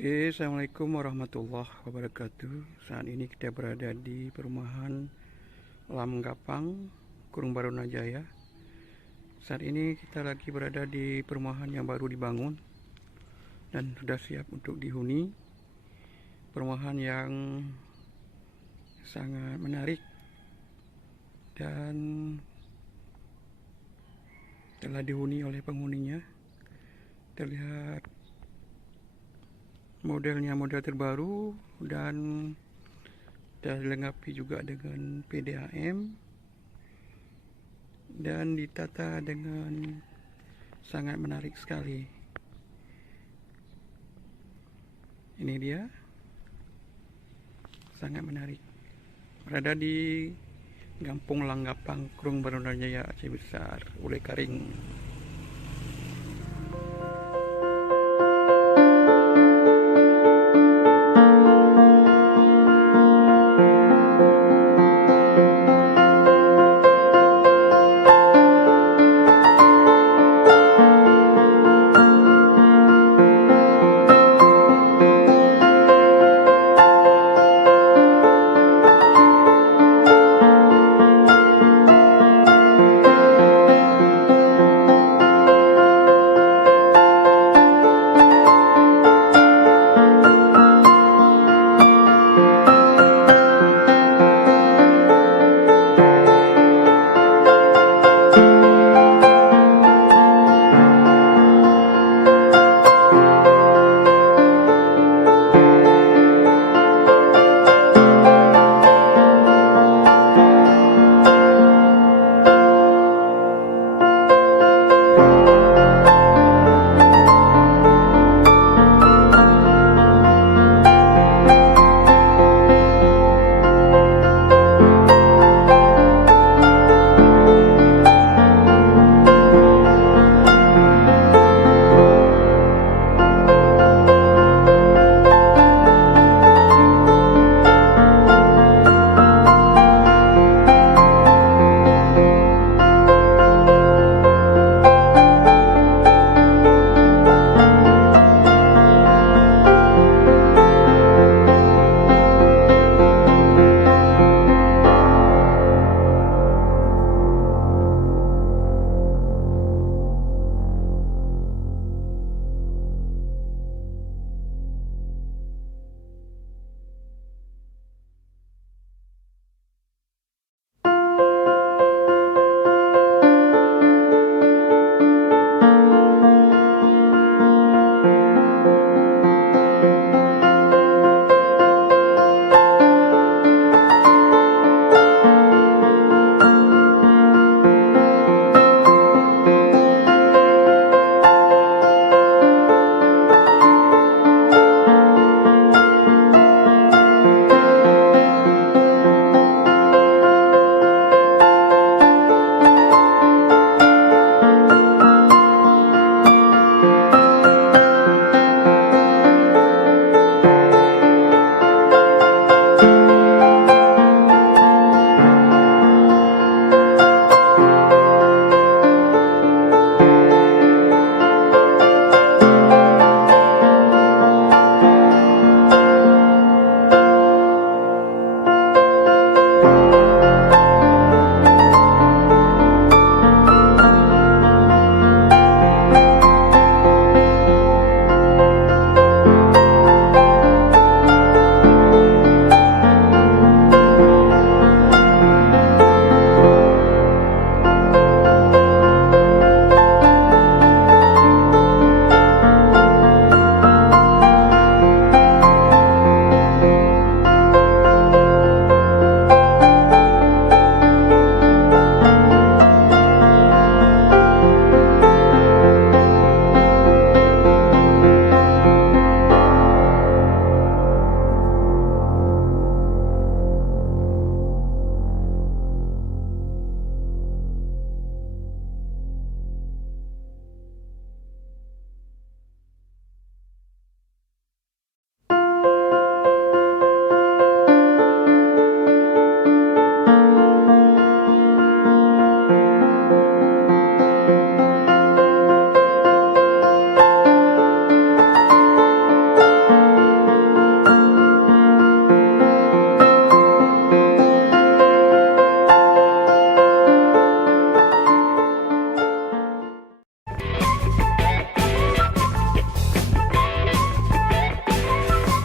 Oke, assalamualaikum warahmatullahi wabarakatuh. Saat ini kita berada di perumahan Lamgapang, Kurung Barunajaya. Saat ini kita lagi berada di perumahan yang baru dibangun dan sudah siap untuk dihuni. Perumahan yang sangat menarik dan telah dihuni oleh penghuninya. Terlihat modelnya model terbaru dan dilengkapi juga dengan PDAM dan ditata dengan sangat menarik sekali. Ini dia, sangat menarik. Berada di Kampung Langgapang, Kurung Barunajaya, Aceh Besar, Ulekaring.